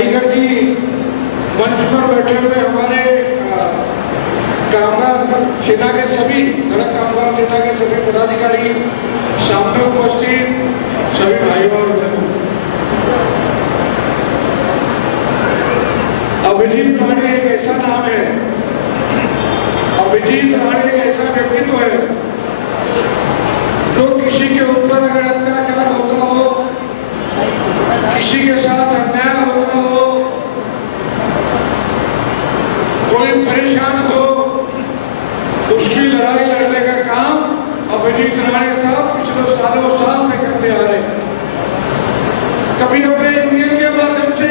चंडीगढ़ की मंच पर बैठे हुए हमारे कामगार सेना के सभी सड़क कामगार सेना के सभी पदाधिकारी, सामने उपस्थित सभी भाइयों और बहनों, अभिजीत राणे एक ऐसा नाम है, अभिजीत राणे एक ऐसा व्यक्तित्व है जो किसी के ऊपर अगर अत्याचार होता हो, किसी के साथ अन्याय होता हो, कोई परेशान हो, उसकी लड़ाई लड़ने का काम अभिजीत राणे साहब पिछले सालों साल से करते आ रहे हैं। कभी अपने यूनियन के माध्यम से,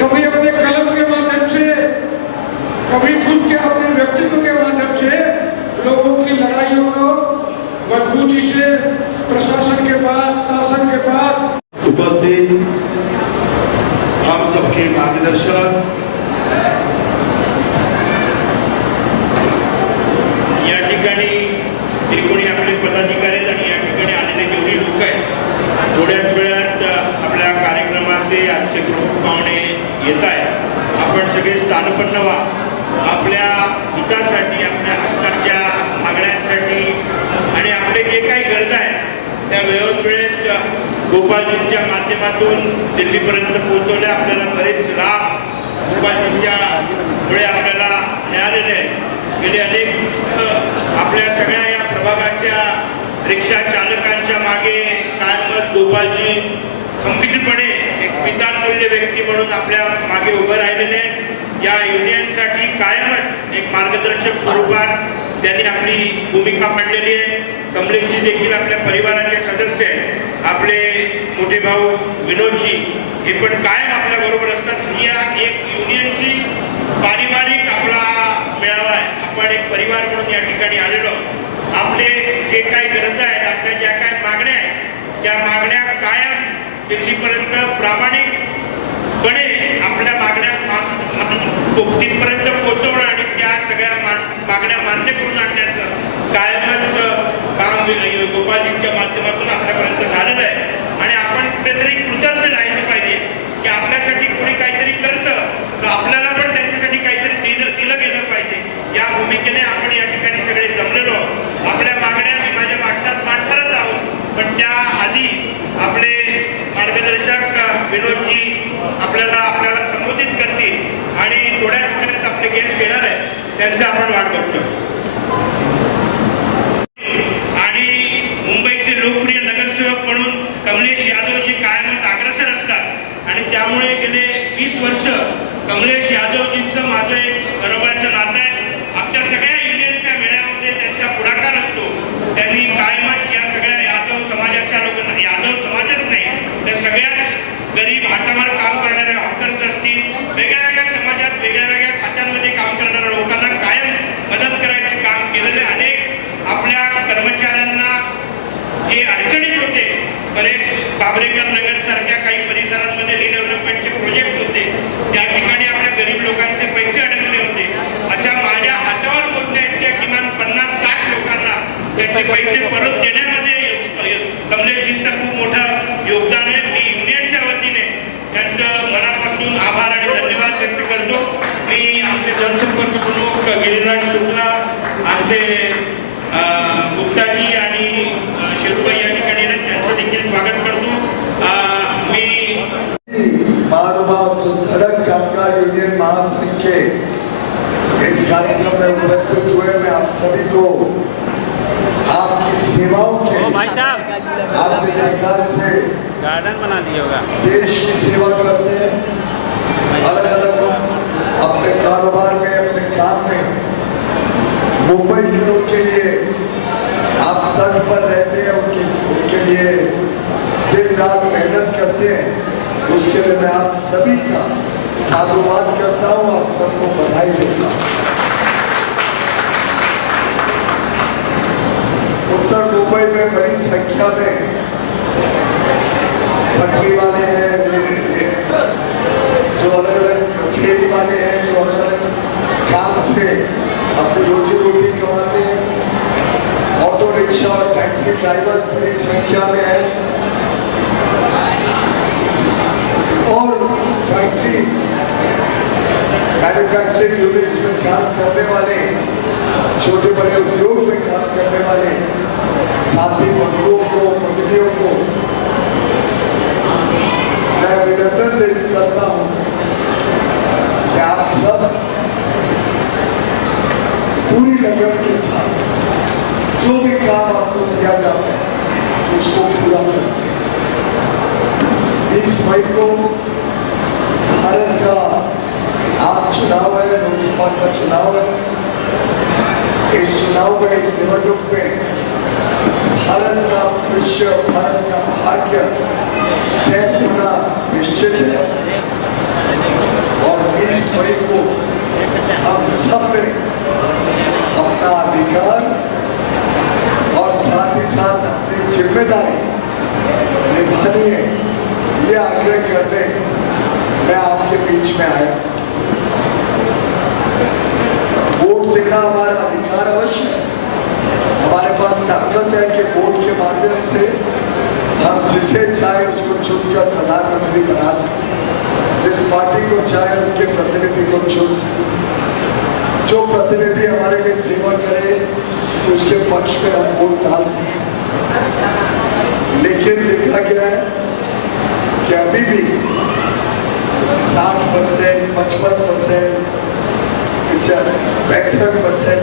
कभी अपने कलम के माध्यम से, कभी खुद के अपने व्यक्तित्व के माध्यम से लोगों की लड़ाइयों को मजबूती से प्रशासन के पास, शासन के पास उपस्थित हम सबके मार्गदर्शक, या ठिकाणी कोणी आपले पदाधिकारी आणि या ठिकाणी आलेले जेवढे लोक आहेत, थोड्याच वेळात आपल्या कार्यक्रमाचे आजचे प्रमुख पाहुणे येत आहेत. आपण सगळे स्थानपन्न व्हा. आपल्या हितासाठी, आपल्या हक्काच्या मागण्यांसाठी आणि आपले जे काही गरजा आहेत त्या वेळोवेळेत गोपालजींच्या माध्यमातून दिल्लीपर्यंत पोहोचवल्या. आपल्याला बरेच लाभ गोपालजींच्या मुळे आपल्याला मिळालेले आहेत. गेले अनेक आपल्या सगळ्या या प्रभागाच्या रिक्षा चालकांच्या मागे कायमच गोपालजी खंबीरपणे एक पितातुल्य व्यक्ती म्हणून आपल्या मागे उभे राहिलेले आहेत. या युनियनसाठी कायमच एक मार्गदर्शक स्वरूपात त्यांनी आपली भूमिका मांडलेली आहे. कमलेशजी देखील आपल्या परिवाराचे सदस्य आहेत. आपले मोठे भाऊ विनोदजी हे पण कायम आपल्या बरोबर असतात. या एक युनियनची पारिवारिक आपला मेळावा आहे. आपण एक परिवार म्हणून या ठिकाणी आलेलो. आपले जे काही गरजा आहेत, आपल्या ज्या काही मागण्या आहेत, त्या मागण्या कायम दिल्लीपर्यंत प्रामाणिकपणे आपल्या मागण्या तिथपर्यंत पोहोचवणं आणि त्या सगळ्या मागण्या मान्य करून आणण्याचं कायमच काम गोपालजींच्या माध्यमातून आपल्यापर्यंत झालेलं आहे. आणि आपण कुठेतरी कृतज्ञ राहिलं पाहिजे की आपल्यासाठी कोणी काहीतरी करतं तर आपल्याला पण त्यांच्यासाठी काहीतरी दिलं गेलं पाहिजे. या भूमिकेने आपण या ठिकाणी सगळे जमलेलो. आपल्या मागण्या मी माझ्या वाटतात मांडणारच आहोत, पण त्या आधी आपले मार्गदर्शक विनोदजी आपल्याला संबोधित करतील आणि थोड्याच वेळात आपले गेस्ट येणार आहे त्यांचा आपण वाट बघतो. आणि मुंबईचे लोकप्रिय नगरसेवक म्हणून कमलेश यादवजी कायमच अग्रेसर असतात आणि त्यामुळे गेले 20 वर्ष कमलेश यादवजींचं माझं एक घरोबाचं नातं आहे. आमच्या सगळ्या युनियनच्या मेळ्यामध्ये त्यांचा पुढाकार असतो. त्यांनी कायमच या सगळ्या यादव समाजाच्या लोकांना, यादव समाजच नाही तर सगळ्याच गरीब हातावर काम करणारे हॉकर्स असतील, वेगळ्या समाजात वेगळ्या खात्यांमध्ये काम करणाऱ्या लोकांना कायम मदत करायचे काम केलेले. अनेक आपल्या कर्मचाऱ्यांना जे अडचणीत होते, बरेच बाबरेकर नगर सारख्या काही परिसरांमध्ये रिडेव्हलपमेंटचे प्रोजेक्ट होते, त्या ठिकाणी आपल्या गरीब लोकांचे पैसे अडकले होते. अशा माझ्या हातावर पोहोचण्याच्या किमान 50-60 लोकांना त्यांचे पैसे परत देण्यामध्ये कमलेशजींचं खूप मोठं योगदान आहे. मी युनियनच्या वतीने त्यांचं मनापासून आभार आणि धन्यवाद व्यक्त करतो. मी आमचे जनसंपर्क प्रमुख गिरीराज शुक्ला, आमचे गुप्ताजी आणि शेरुबाई या ठिकाणी त्यांचं देखील स्वागत करतो. मी महानुभाव जो धड़क कामगार यूनियन महासंघ के इस कार्यक्रम में उपस्थित हुए, मैं आप सभी को आपकी सेवाओं के आपकी सरकार से गार्डन बना दिया होगा, देश की सेवा करते हैं, अलग अलग अपने कारोबार में, अपने काम में मुंबई के लोग के लिए आप तट पर रहते हैं, उनके लिए दिन रात मेहनत करते हैं. उसके लिए मैं आप सभी का साधुवाद करता हूँ, आप सबको बधाई देता हूँ. उत्तर मुंबई में बड़ी संख्या में पटरी वाले हैं, जो अलग अलग फेरी वाले हैं, जो अलग अलग काम से अपनी रोजी रोटी कमाते हैं. ऑटो रिक्शा और टैक्सी ड्राइवर्स बड़ी संख्या में है. और फैक्ट्रीज, मैन्युफैक्चरिंग यूनिट्स में काम करने वाले, छोटे बड़े उद्योग में काम करने वाले साथी बंधुओं को, भगिनियों को मैं अभिनंदन करता हूं कि आप सब पूरी लगन के साथ जो भी काम आपको दिया जाता है उसको पूरा करते हैं। 20 मई को भारत का आम चुनाव है, लोकसभा का चुनाव है। इस चुनाव में, इस निवडणूक में भारत का भविष्य, भारत का भाग्य तय होना निश्चित है। और 20 मई को हम सब ने अपना अधिकार और साथ ही साथ अपनी जिम्मेदारी निभानी है, ये आग्रह करने मैं आपके बीच में आया। वोट देना हमारा अधिकार अवश्य है। हमारे पास ताकत है कि वोट के माध्यम से हम जिसे चाहे उसको चुनकर प्रधानमंत्री बना सकते, जिस पार्टी को चाहे उनके प्रतिनिधि को चुन सकते। जो प्रतिनिधि हमारे लिए सेवा करे उसके पक्ष में हम वोट डाल सकते। लेकिन देखा गया है कि अभी भी 60%, 55%, 65%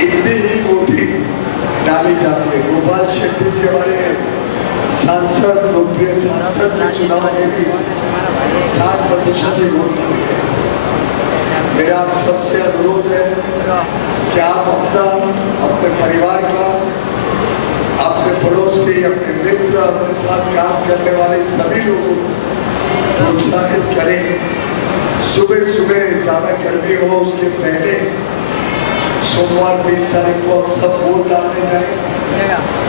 इतनी ही वोटिंग डाली जाती है। गोपाल शेट्टी जी हमारे सांसद, लोकप्रिय सांसद के चुनाव में भी 60% ही वोट डाले गए। मेरा आप सबसे अनुरोध है कि आप अपने परिवार का, अपने पड़ोसी, अपने मित्र, अपने साथ काम करने वाले सभी लोगों को प्रोत्साहित करें। सुबह सुबह ज्यादा गर्मी हो उसके पहले सोमवार 20 तारीख को हम सब वोट डालने जाएं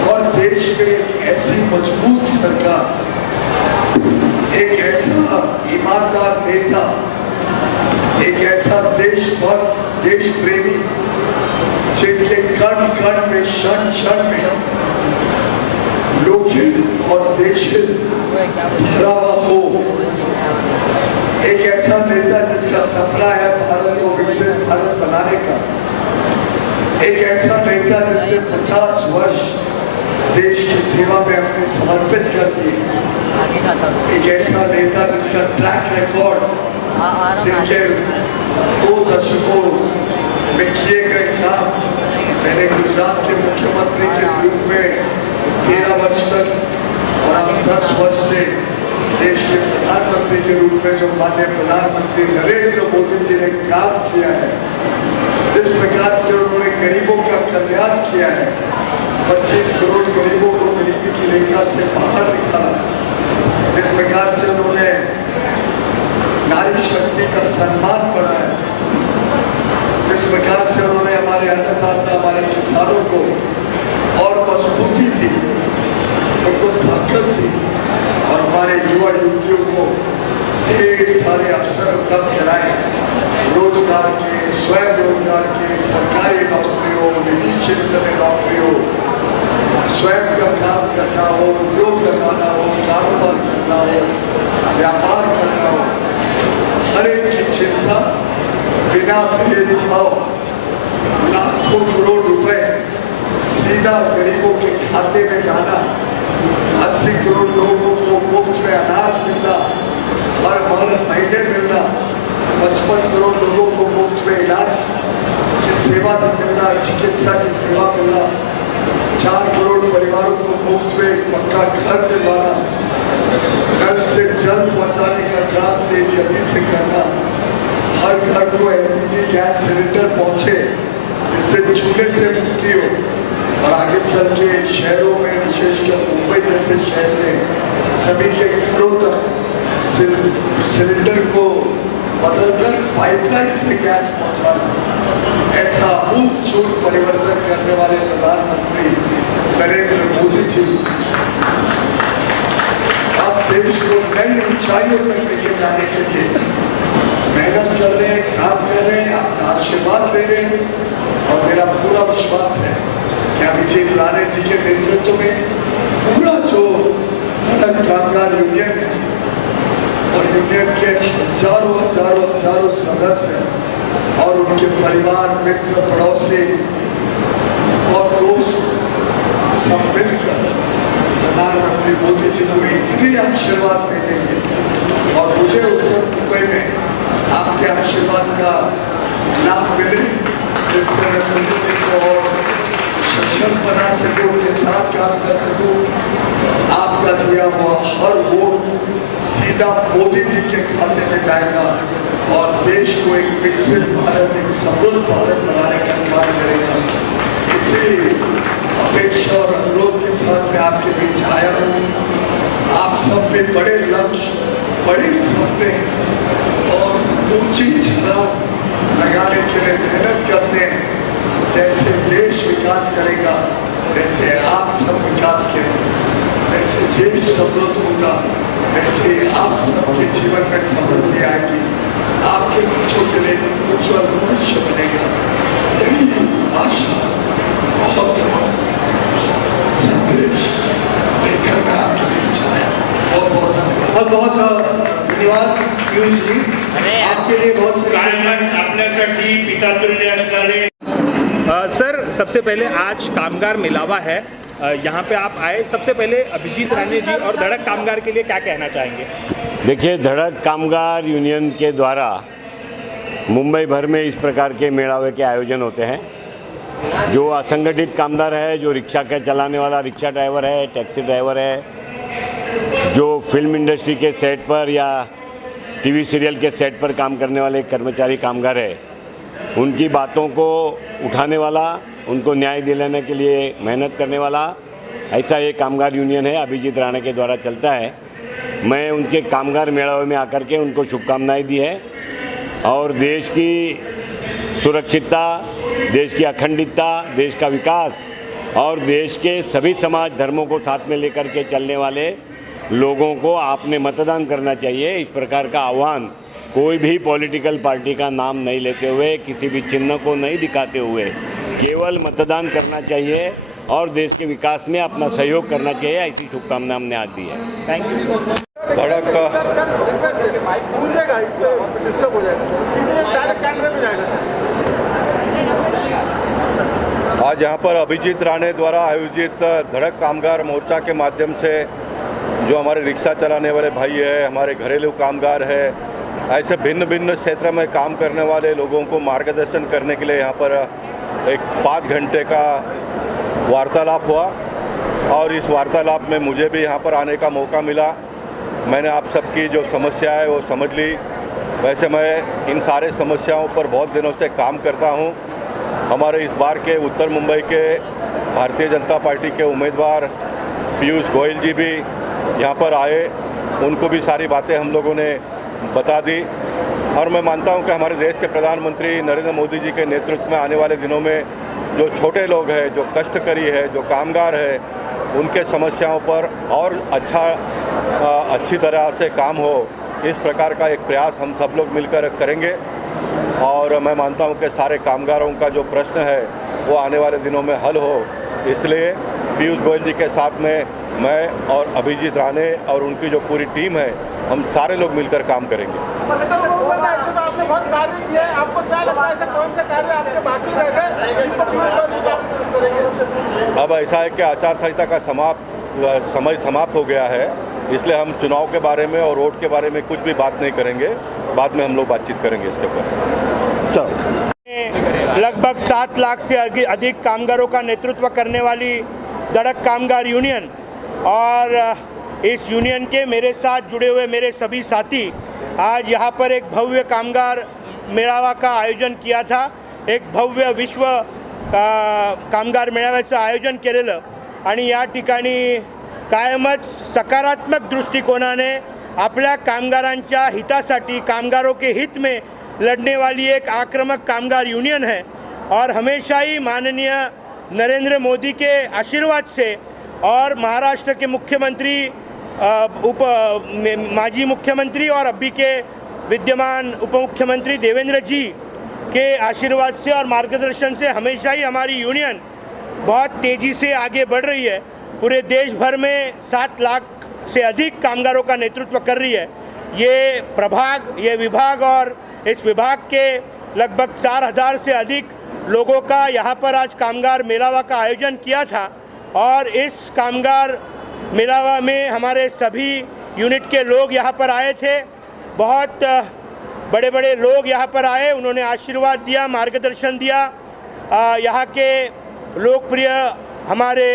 और देश में एक ऐसी मजबूत सरकार, एक ऐसा ईमानदार नेता, एक ऐसा देशभक्त, देश प्रेमी जिनके कण कण में, क्षण क्षण में लोकहित और देशहित भरा हुआ हो। एक ऐसा नेता जिसका सपना है भारत को विकसित भारत बनाने का। एक ऐसा नेता जिसने 50 वर्ष देश की सेवा में अपने समर्पित कर दिए। एक ऐसा नेता जिसका ट्रैक रिकॉर्ड, जिनके 2 दशकों में किए गए काम, पहले गुजरात के मुख्यमंत्री के रूप में 13 वर्ष तक और अब 10 वर्ष से देश के प्रधानमंत्री के रूप में जो माननीय प्रधानमंत्री नरेंद्र मोदी जी ने काम किया है, जिस प्रकार से उन्होंने गरीबों का कल्याण किया है, 25 करोड़ गरीबों को गरीबी की रेखा से बाहर निकाला, जिस प्रकार से उन्होंने नारी शक्ति का सम्मान बढ़ाया, जिस प्रकार से उन्होंने हमारे अन्नदाता, हमारे किसानों को और मजबूती दी, उनको ताकत दी और हमारे युवा युवतियों को ढेर सारे अवसर उपलब्ध कराए, रोजगार के, स्वयं रोजगार के, सरकारी नौकरी हो, निजी क्षेत्र में नौकरी हो, स्वयं का काम करना हो, उद्योग लगाना हो, कारोबार करना हो, व्यापार करना हो, हर एक की चिंता बिना भेदभाव लाखों करोड़ रुपए सीधा गरीबों के खाते में जाना, 80 करोड़ लोगों को मुफ्त में अनाज मिलना, हर महीने मिलना, 55 करोड़ लोगों को मुफ्त में इलाज की सेवा मिलना, चिकित्सा की सेवा मिलना, 4 करोड़ परिवारों को मुफ्त में पक्का घर दिलवाना, नल से जल पहुंचाने का काम तेज गति से करना, हर घर को LPG गैस सिलेंडर पहुंचे, इससे चूल्हे से मुक्ति हो और आगे चल के शहरों में, विशेषकर मुंबई जैसे शहर में सभी के घरों तक सिलेंडर को बदलकर पाइपलाइन से गैस पहुंचाना। ऐसा आमूल परिवर्तन करने वाले प्रधानमंत्री नरेंद्र मोदी जी अब देश को नई ऊंचाइयों तक लेके जाने के लिए मेहनत कर रहे हैं, काम कर रहे हैं, आपका आशीर्वाद ले रहे हैं और मेरा पूरा विश्वास है कि अभिजीत राणे जी के नेतृत्व में पूरा जो कामगार यूनियन है यूनियन के हजारों हजारों हजारों सदस्य और उनके परिवार, मित्र, पड़ोसी और दोस्त सब मिलकर प्रधानमंत्री मोदी जी को इतनी आशीर्वाद भेजेंगे और मुझे उत्तर मुंबई में आपके आशीर्वाद का लाभ मिले, जिससे मैं मोदी जी को और सशक्त बना सकूं, उनके साथ काम कर सकूं। आपका दिया हुआ हर वोट सीधा मोदी जी के खाते में जाएगा और देश को एक विकसित भारत, एक समृद्ध भारत बनाने का काम करेगा। इसी अपेक्षा और अनुरोध के साथ मैं आपके बीच आया हूँ। आप सब पे बड़े लक्ष्य, बड़े सपने और ऊंची छलांग लगाने के लिए मेहनत करते हैं। जैसे देश विकास करेगा वैसे आप सब विकास करेंगे, वैसे देश समृद्ध होगा, वैसे आप सबके जीवन में समृद्धि आएगी, आपके बच्चों के लिए उज्ज्वल भविष्य बनेगा। यही आशा बहुत संदेश लेकर मैं आपके बीच आया। बहुत बहुत धन्यवाद पीयूष जी, आपके लिए बहुत कायमच आपल्यासाठी पितातुल्य असणारे सर, सबसे पहले आज कामगार मिलावा है, यहाँ पे आप आए। सबसे पहले अभिजीत राणे जी और धड़क कामगार के लिए क्या कहना चाहेंगे? देखिए, धड़क कामगार यूनियन के द्वारा मुंबई भर में इस प्रकार के मेड़ावे के आयोजन होते हैं। जो असंगठित कामगार है, जो रिक्शा का चलाने वाला रिक्शा ड्राइवर है, टैक्सी ड्राइवर है, जो फिल्म इंडस्ट्री के सेट पर या टीवी सीरियल के सेट पर काम करने वाले कर्मचारी कामगार है, उनकी बातों को उठाने वाला, उनको न्याय दिलाने के लिए मेहनत करने वाला, ऐसा ये कामगार यूनियन है, अभिजीत राणे के द्वारा चलता है। मैं उनके कामगार मेड़ावे में आकर के उनको शुभकामनाएं दी है और देश की सुरक्षितता, देश की अखंडितता, देश का विकास और देश के सभी समाज धर्मों को साथ में लेकर के चलने वाले लोगों को आपने मतदान करना चाहिए, इस प्रकार का आह्वान कोई भी पॉलिटिकल पार्टी का नाम नहीं लेते हुए, किसी भी चिन्ह को नहीं दिखाते हुए केवल मतदान करना चाहिए और देश के विकास में अपना सहयोग करना चाहिए, ऐसी शुभकामना हमने आज दी है। Thank you. धड़क आज यहाँ पर अभिजीत राणे द्वारा आयोजित धड़क कामगार मोर्चा के माध्यम से जो हमारे रिक्शा चलाने वाले भाई है, हमारे घरेलू कामगार है, ऐसे भिन्न भिन्न क्षेत्र में काम करने वाले लोगों को मार्गदर्शन करने के लिए यहाँ पर एक 5 घंटे का वार्तालाप हुआ और इस वार्तालाप में मुझे भी यहाँ पर आने का मौका मिला। मैंने आप सबकी जो समस्या है वो समझ ली। वैसे मैं इन सारे समस्याओं पर बहुत दिनों से काम करता हूँ। हमारे इस बार के उत्तर मुंबई के भारतीय जनता पार्टी के उम्मीदवार पीयूष गोयल जी भी यहाँ पर आए, उनको भी सारी बातें हम लोगों ने बता दी और मैं मानता हूँ कि हमारे देश के प्रधानमंत्री नरेंद्र मोदी जी के नेतृत्व में आने वाले दिनों में जो छोटे लोग हैं, जो कष्टकरी है, जो कामगार है, उनके समस्याओं पर और अच्छी तरह से काम हो, इस प्रकार का एक प्रयास हम सब लोग मिलकर करेंगे। और मैं मानता हूं कि सारे कामगारों का जो प्रश्न है वो आने वाले दिनों में हल हो, इसलिए पीयूष गोयल जी के साथ में मैं और अभिजीत राणे और उनकी जो पूरी टीम है, हम सारे लोग मिलकर काम करेंगे। आपने बहुत कार्य किया है, आपको क्या लगता है ऐसे कौन से कार्य आपके बाकी रह गए जिसको पीयूष गोयल जी करेंगे? अब ऐसा है कि आचार संहिता का समय समाप्त हो गया है, इसलिए हम चुनाव के बारे में और वोट के बारे में कुछ भी बात नहीं करेंगे, बाद में हम लोग बातचीत करेंगे इसके ऊपर। चलो। लगभग 7 लाख से अधिक कामगारों का नेतृत्व करने वाली धड़क कामगार यूनियन और इस यूनियन के मेरे साथ जुड़े हुए मेरे सभी साथी आज यहाँ पर एक भव्य कामगार मेळावा का आयोजन किया था। एक भव्य विश्व कामगार मेळाव्याचं आयोजन केलेलं आणि या ठिकाणी कायमच सकारात्मक दृष्टिकोनाने आपल्या कामगारांच्या हितासाठी, कामगारों के हित में लड़ने वाली एक आक्रामक कामगार यूनियन है और हमेशा ही माननीय नरेंद्र मोदी के आशीर्वाद से और महाराष्ट्र के मुख्यमंत्री, माजी मुख्यमंत्री और अभी के विद्यमान उप मुख्यमंत्री देवेंद्र जी के आशीर्वाद से और मार्गदर्शन से हमेशा ही हमारी यूनियन बहुत तेज़ी से आगे बढ़ रही है। पूरे देश भर में 7 लाख से अधिक कामगारों का नेतृत्व कर रही है। ये विभाग और इस विभाग के लगभग 4000 से अधिक लोगों का यहाँ पर आज कामगार मेलावा का आयोजन किया था। और इस कामगार मेलावा में हमारे सभी यूनिट के लोग यहाँ पर आए थे। बहुत बड़े बड़े लोग यहाँ पर आए, उन्होंने आशीर्वाद दिया, मार्गदर्शन दिया। यहाँ के लोकप्रिय हमारे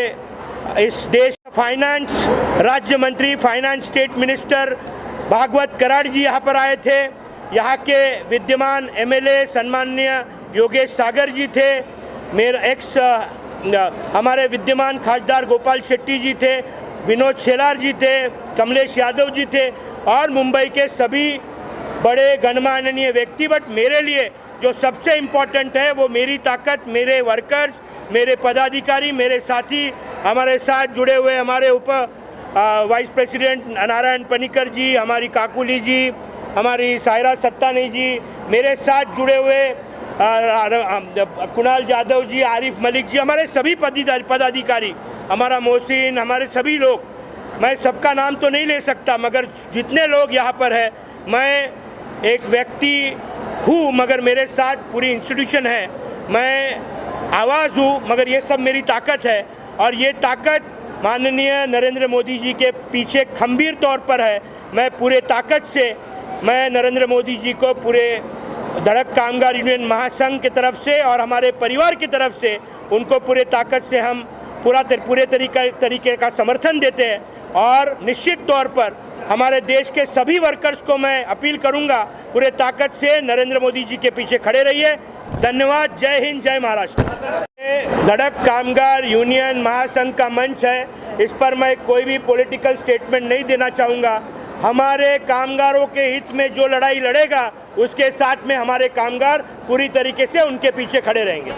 इस देश फाइनेंस राज्य मंत्री, finance state minister Bhagwat Karad ji यहाँ पर आए थे। यहाँ के विद्यमान एमएलए सन्माननीय योगेश सागर जी थे। मेरे हमारे विद्यमान खासदार गोपाल शेट्टी जी थे, विनोद शेलार जी थे, कमलेश यादव जी थे और मुंबई के सभी बड़े गणमान्य व्यक्ति। बट मेरे लिए जो सबसे इम्पोर्टेंट है वो मेरी ताकत, मेरे वर्कर्स, मेरे पदाधिकारी, मेरे साथी, हमारे साथ जुड़े हुए हमारे वाइस प्रेसिडेंट नारायण पनिकर जी, हमारी काकुली जी, हमारी सायरा सत्तानी जी, मेरे साथ जुड़े हुए कुणाल यादव जी, आरिफ मलिक जी, हमारे सभी पदाधिकारी, हमारा मोहसिन, हमारे सभी लोग, मैं सबका नाम तो नहीं ले सकता मगर जितने लोग यहाँ पर है, मैं एक व्यक्ति हूँ मगर मेरे साथ पूरी इंस्टीट्यूशन है। मैं आवाज़ हूँ मगर ये सब मेरी ताकत है और ये ताकत माननीय नरेंद्र मोदी जी के पीछे खंबीर तौर पर है। मैं पूरे ताकत से मैं नरेंद्र मोदी जी को पूरे धड़क कामगार यूनियन महासंघ की तरफ से और हमारे परिवार की तरफ से उनको पूरे ताकत से हम पूरे तरीके का समर्थन देते हैं। और निश्चित तौर पर हमारे देश के सभी वर्कर्स को मैं अपील करूंगा पूरे ताकत से नरेंद्र मोदी जी के पीछे खड़े रहिए। धन्यवाद। जय हिंद, जय महाराष्ट्र। धड़क कामगार यूनियन महासंघ का मंच है, इस पर मैं कोई भी पॉलिटिकल स्टेटमेंट नहीं देना चाहूँगा। हमारे कामगारों के हित में जो लड़ाई लड़ेगा उसके साथ में हमारे कामगार पूरी तरीके से उनके पीछे खड़े रहेंगे।